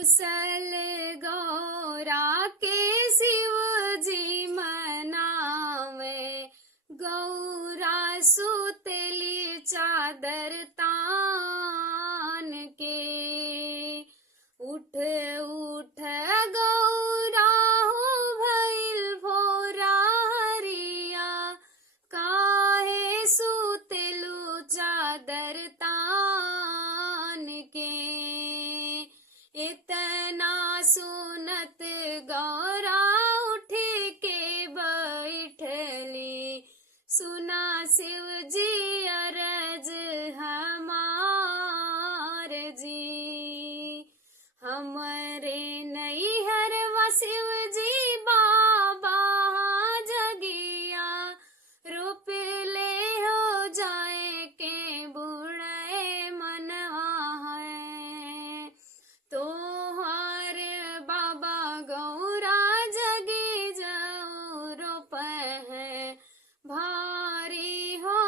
कुशल गौरा के शिव जी मनावे, गौरा सुतली चादर तान के। उठ उठ गौरा हो भइल भोरा हरिया, काहे सुतलू चादर तान के। इतना सुनत गौरा उठ के बैठली, सुना शिव जी अरज हमार जी। हमरे नैहरवा शिव जी बाबा जगिया, रूप ले हो जाए के बुढ़े मनवा है। तोहार बाबा गौरा जगी जाओ रोप है, भारी हो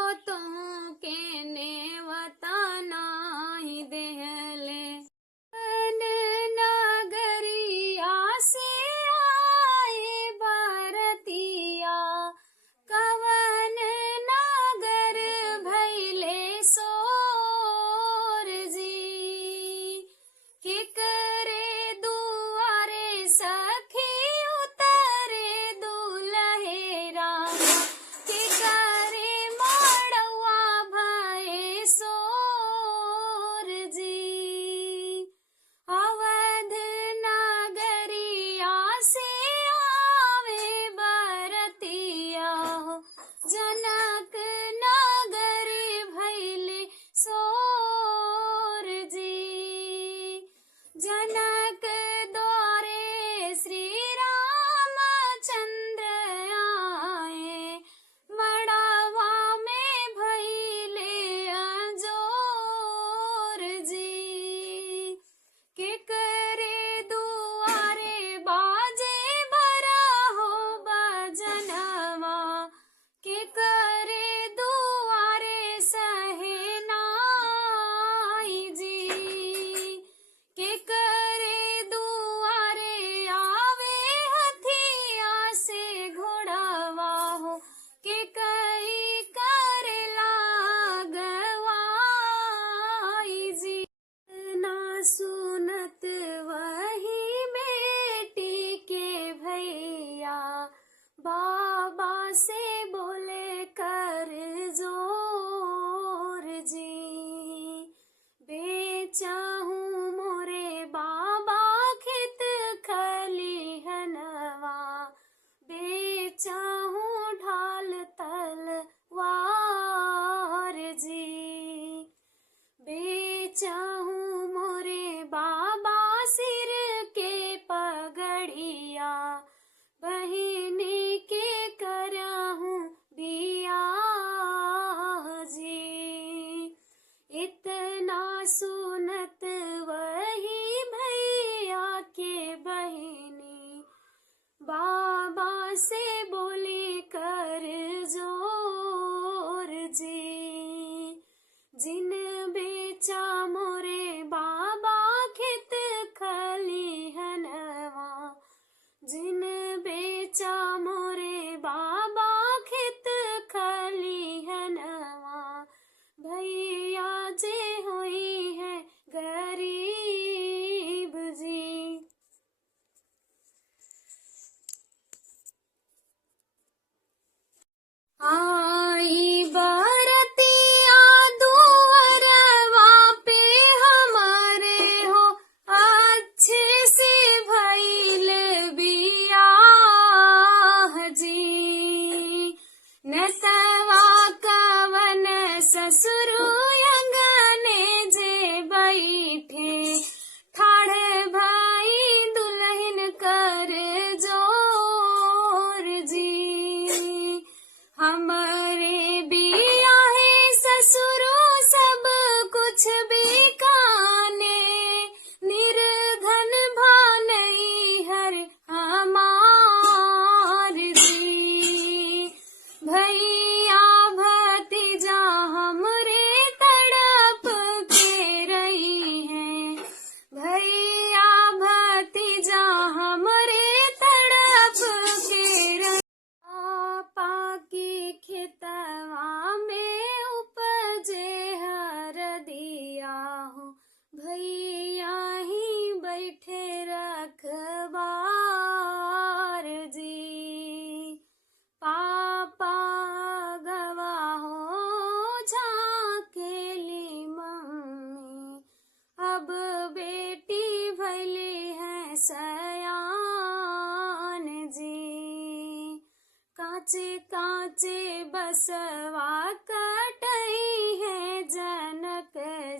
काचे काचे बसवा कटई है जनक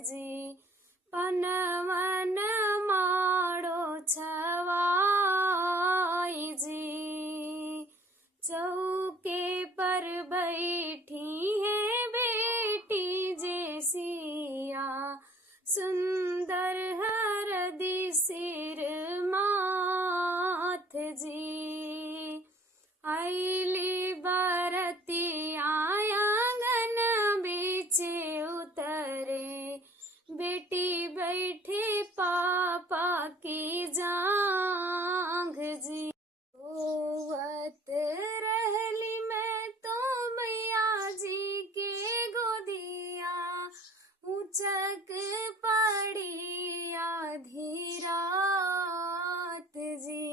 जी, पनवन माड़ो छवाई जी। चौके पर बैठी है बेटी जैसिया, सुंदर हरदी सिर माथ जी। आईली बरती आंगन बीचे उतरे, बेटी बैठे पापा की जांघ जी। रोवत रहली मैं तो मैया जी के गोदिया, ऊंचक पड़ी आधी रात जी।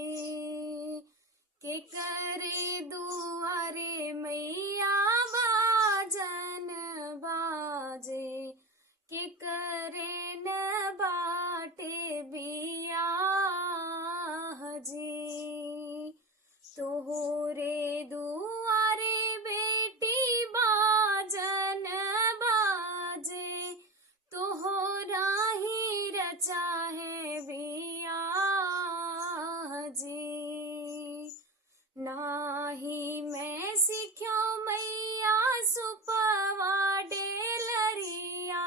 के करे दुआरे मैया बाजन बाजे, के करे न बाटे बियाह जी। तोहरे दुआरे बेटी बाजन बाजे, तोहरा ही रचा है बियाह जी। नाही मैं सीख्यो मैया सुपवा डेलरिया,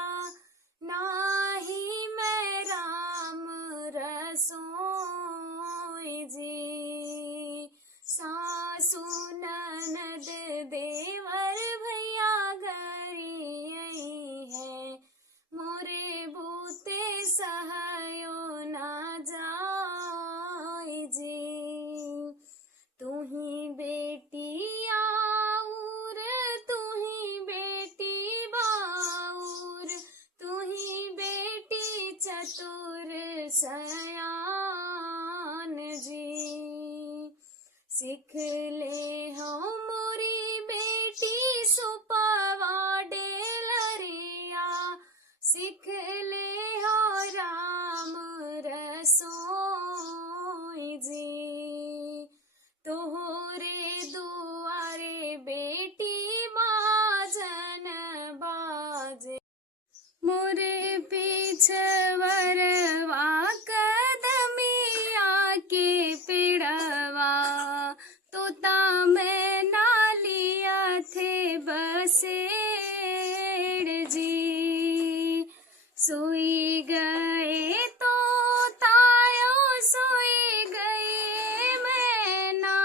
नाही मैं राम रसोई जी। सासु ननद देवर भैया घरी आई है, मोरे बूते सहयो ना जाई जी। तू ही बेटी आऊर, तू ही बेटी बाऊर, तू ही बेटी चतुर सयान जी। सीख ले हो मोरी बेटी सुपवा डेलरिया, सीख ले हो राम रसोई जी। तोहरे दुआरे बेटी बाजन बाजे, मोरे पीछवरवा कदमिया के पिड़वा, तोता मैं नालिया थे बसेड़ जी। सोई गए तो तायो, सोई गए मैना,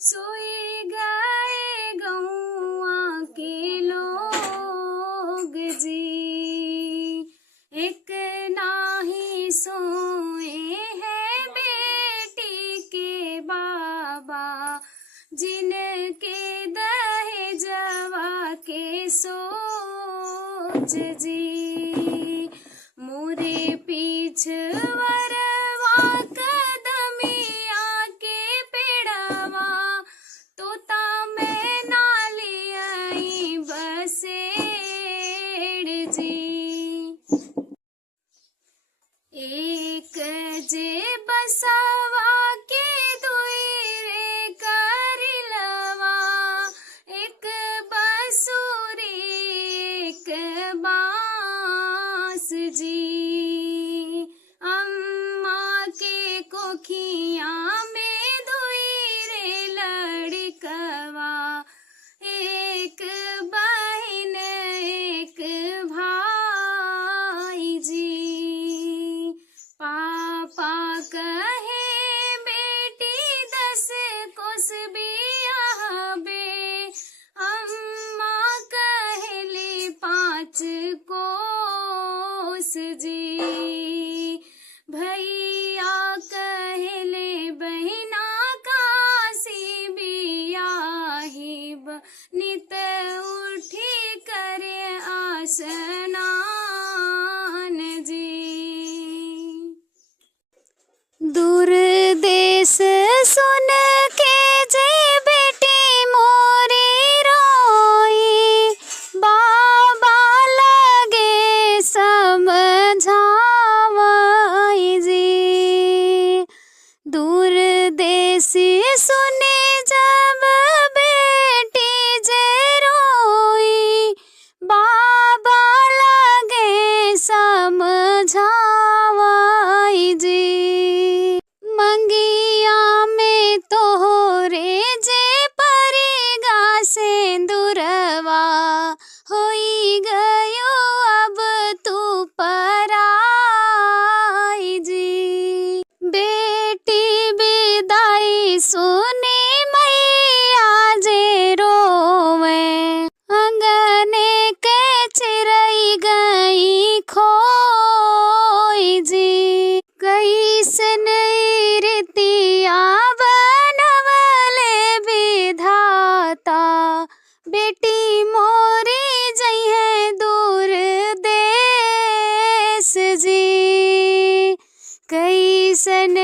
सोई गए गौआ के लोग जी। एक नाही सोए है बेटी के बाबा, जिनके दहेजवा के सोच जी। मोरे पीछवरवा कदमिया के पेड़वा, तोता मैं नाली आई बसेड़ जी। एक जे बसवा के दुई रे करिलवा, एक बसुरी एक बांस जी। अम्मा के कोखिया में दुई रे लड़कवा, एक बहन एक भाई जी। पापा कहे बेटी 10 कोस बियाहबे, अम्मा कहली 5 कोस जी। भैया कहले बहिना काशी बियाहिब, नित उठी करे आसनान जी। दूर देश सुन के जे बेटी मोरी रोई, बाबा लगे समझावई जी। दूर देश सुने जब दर्शन